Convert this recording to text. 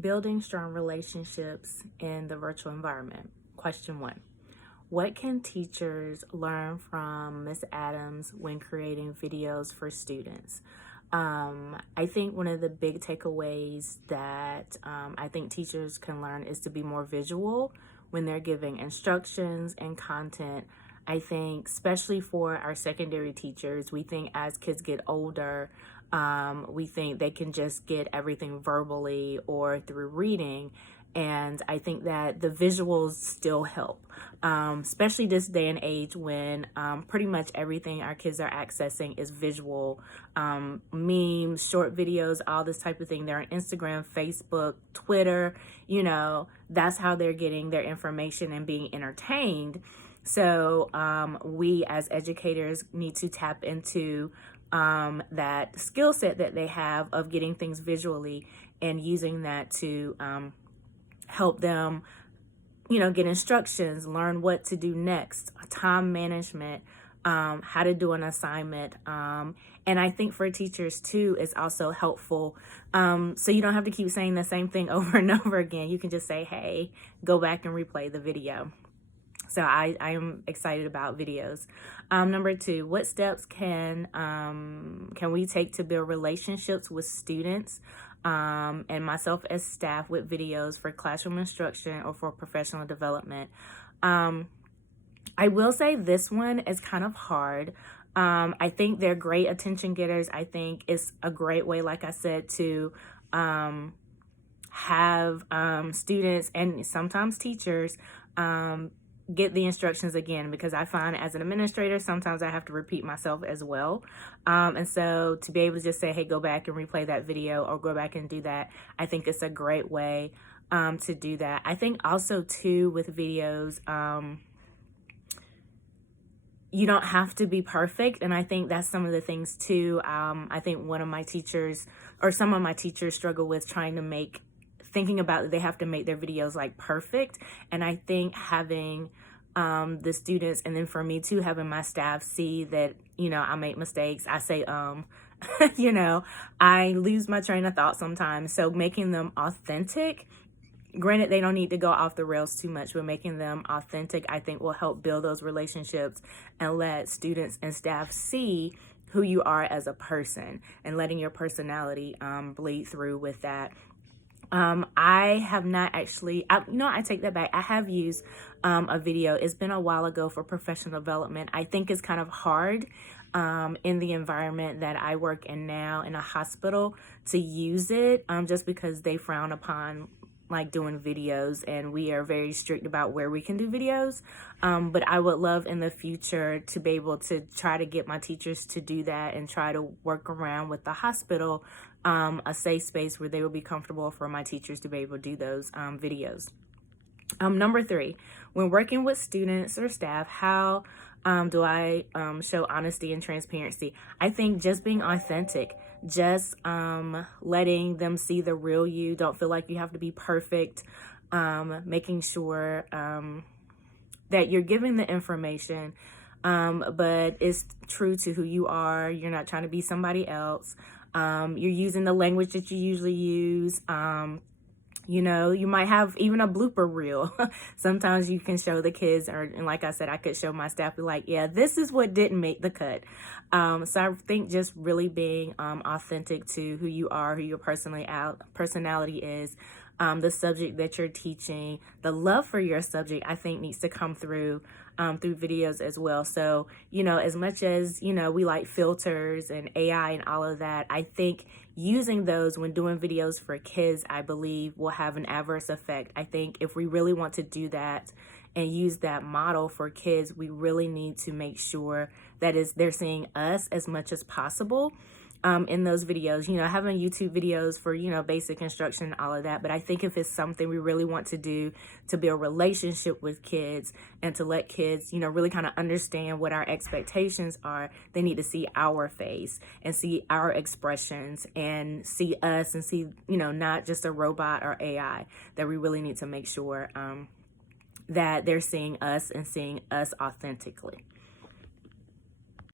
Building strong relationships in the virtual environment. Question 1. What can teachers learn from Ms. Adams when creating videos for students? I think one of the big takeaways that I think teachers can learn is to be more visual when they're giving instructions and content. I think, especially for our secondary teachers, we think as kids get older, we think they can just get everything verbally or through reading. And I think that the visuals still help, especially this day and age when pretty much everything our kids are accessing is visual. Memes, short videos, all this type of thing. They're on Instagram, Facebook, Twitter, that's how they're getting their information and being entertained. So we as educators need to tap into that skill set that they have of getting things visually and using that to help them, get instructions, learn what to do next, time management, how to do an assignment. And I think for teachers too, it's also helpful. So you don't have to keep saying the same thing over and over again. You can just say, hey, go back and replay the video. So I am excited about videos. Number 2, what steps can we take to build relationships with students and myself as staff with videos for classroom instruction or for professional development? I will say this one is kind of hard. I think they're great attention getters. I think it's a great way, like I said, to have students and sometimes teachers get the instructions again, because I find as an administrator, sometimes I have to repeat myself as well. And so to be able to just say, hey, go back and replay that video or go back and do that, I think it's a great way to do that. I think also too with videos, you don't have to be perfect. And I think that's some of the things too. I think one of my teachers or some of my teachers struggle with thinking about that they have to make their videos like perfect. And I think having the students, and then for me too, having my staff see that, I make mistakes. I say, I lose my train of thought sometimes. So making them authentic, granted, they don't need to go off the rails too much, but making them authentic, I think will help build those relationships and let students and staff see who you are as a person and letting your personality bleed through with that. I have not actually, I take that back. I have used a video. It's been a while ago for professional development. I think it's kind of hard in the environment that I work in now in a hospital to use it just because they frown upon like doing videos, and we are very strict about where we can do videos. But I would love in the future to be able to try to get my teachers to do that and try to work around with the hospital, a safe space where they will be comfortable for my teachers to be able to do those videos. Number 3, when working with students or staff, how do I show honesty and transparency? I think just being authentic, just letting them see the real you. Don't feel like you have to be perfect. Making sure that you're giving the information, but it's true to who you are. You're not trying to be somebody else. You're using the language that you usually use. You might have even a blooper reel. Sometimes you can show the kids, and like I said, I could show my staff, be like, yeah, this is what didn't make the cut. So I think just really being authentic to who you are, who your personality is, the subject that you're teaching, the love for your subject, I think needs to come through videos as well. So, as much as, we like filters and AI and all of that, I think using those when doing videos for kids, I believe will have an adverse effect. I think if we really want to do that and use that model for kids, we really need to make sure that they're seeing us as much as possible in those videos, having YouTube videos for, basic instruction and all of that. But I think if it's something we really want to do to build a relationship with kids and to let kids, really kind of understand what our expectations are, they need to see our face and see our expressions and see us and see, not just a robot or AI, that we really need to make sure that they're seeing us and seeing us authentically.